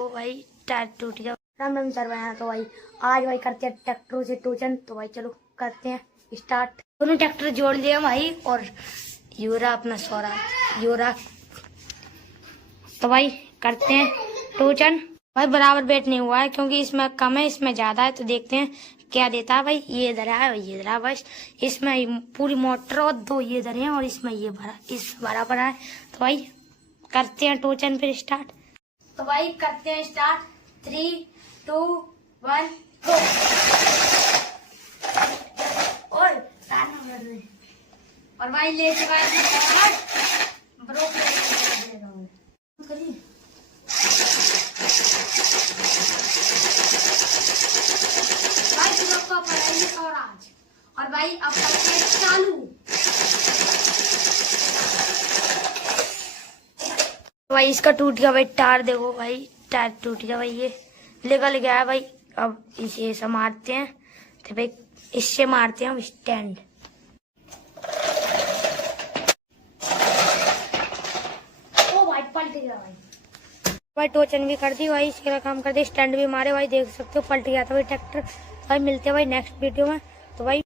तो भाई टायर टूट गया। राम राम सर भाई। तो भाई आज भाई करते हैं ट्रैक्टरों से टोचन। तो भाई चलो करते हैं स्टार्ट। दोनों ट्रैक्टर जोड़ लिए भाई और यूरा अपना सोरा यूरा। तो भाई करते हैं टोचन। भाई बराबर वेट नहीं हुआ है क्योंकि इसमें कम है इसमें ज्यादा है। तो देखते हैं क्या देता है। भाई ये इधर है ये इधर है। बस इसमें पूरी मोटर और दो ये इधर है और इसमें ये भरा इस बराबर है। तो भाई करते हैं टोचन फिर स्टार्ट। तो भाई करते हैं स्टार्ट। 3, 2, 1 गो। और भाई ले चुका है ब्रोक भाई तुम को पढ़ाई और आज। और भाई अब करते हैं चालू। भाई इसका टूट गया भाई टायर। देखो भाई टायर टूट गया भाई। ये निकल गया है भाई। अब इसे ऐसा मारते हैं। तो भाई इससे मारते हैं हम स्टैंड। ओ भाई पलट गया भाई टोचन भी कर दी भाई। इसका काम कर दे स्टैंड भी मारे भाई। देख सकते हो पलट गया था भाई ट्रैक्टर। भाई मिलते हैं भाई नेक्स्ट वीडियो में। तो भाई